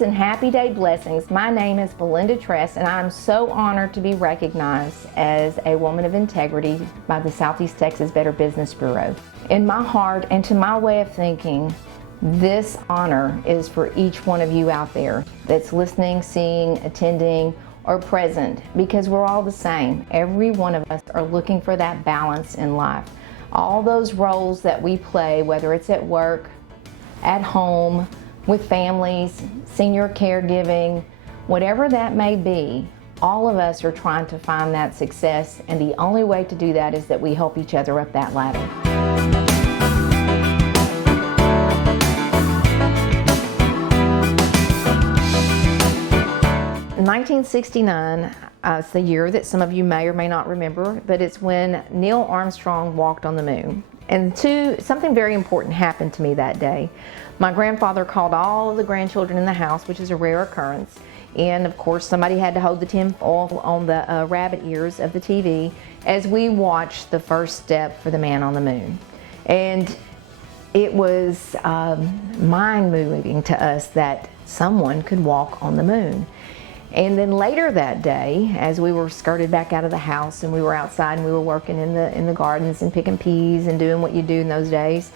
Greetings and happy day blessings. My name is Belinda Trest, and I'm so honored to be recognized as a woman of integrity by the Southeast Texas Better Business Bureau. In my heart and to my way of thinking, this honor is for each one of you out there that's listening, seeing, attending, or present, because we're all the same. Every one of us are looking for that balance in life. All those roles that we play, whether it's at work, at home, with families, senior caregiving, whatever that may be, all of us are trying to find that success, and the only way to do that is that we help each other up that ladder. In 1969, it's the year that some of you may or may not remember, but it's when Neil Armstrong walked on the moon. And something very important happened to me that day. My grandfather called all of the grandchildren in the house, which is a rare occurrence, and of course somebody had to hold the tin foil on the rabbit ears of the TV as we watched the first step for the man on the moon. And it was mind-moving to us that someone could walk on the moon. And then later that day, as we were skirted back out of the house and we were outside and we were working in the gardens and picking peas and doing what you do in those days,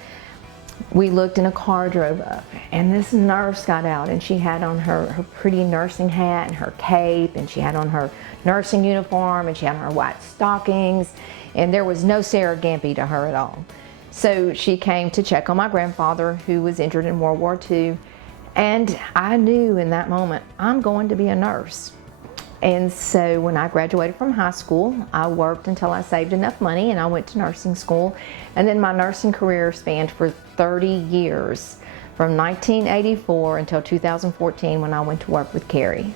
we looked and a car drove up, and this nurse got out, and she had on her pretty nursing hat and her cape, and she had on her nursing uniform, and she had on her white stockings, and there was no Sarah Gampy to her at all. So she came to check on my grandfather, who was injured in World War II. And I knew in that moment, I'm going to be a nurse. And so when I graduated from high school, I worked until I saved enough money and I went to nursing school. And then my nursing career spanned for 30 years, from 1984 until 2014 when I went to work with Carrie.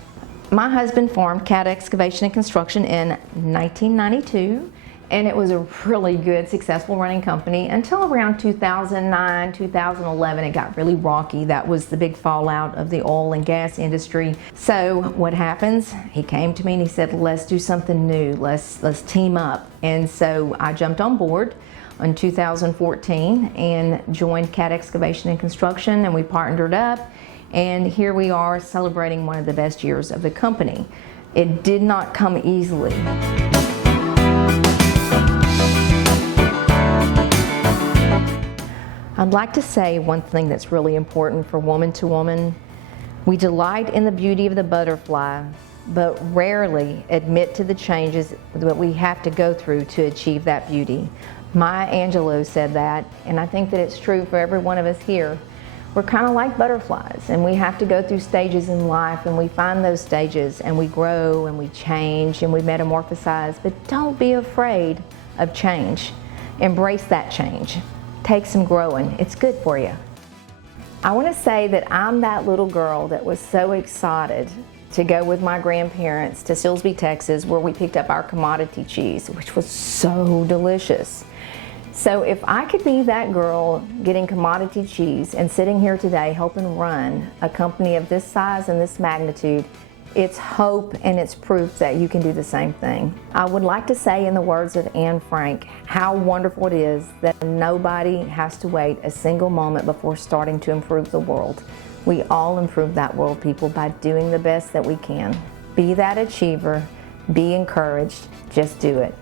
My husband formed Cat Excavation and Construction in 1992. And it was a really good, successful running company until around 2009, 2011. It got really rocky. That was the big fallout of the oil and gas industry. So what happens? He came to me and he said, let's do something new. Let's team up. And so I jumped on board in 2014 and joined Cat Excavation and Construction, and we partnered up. And here we are celebrating one of the best years of the company. It did not come easily. I'd like to say one thing that's really important for woman to woman. We delight in the beauty of the butterfly, but rarely admit to the changes that we have to go through to achieve that beauty. Maya Angelou said that, and I think that it's true for every one of us here. We're kind of like butterflies, and we have to go through stages in life, and we find those stages, and we grow, and we change, and we metamorphosize, but don't be afraid of change. Embrace that change. Take some growing. It's good for you. I want to say that I'm that little girl that was so excited to go with my grandparents to Silsbee, Texas, where we picked up our commodity cheese, which was so delicious. So if I could be that girl getting commodity cheese and sitting here today helping run a company of this size and this magnitude, it's hope and it's proof that you can do the same thing. I would like to say, in the words of Anne Frank, how wonderful it is that nobody has to wait a single moment before starting to improve the world. We all improve that world, people, by doing the best that we can. Be that achiever, be encouraged, just do it.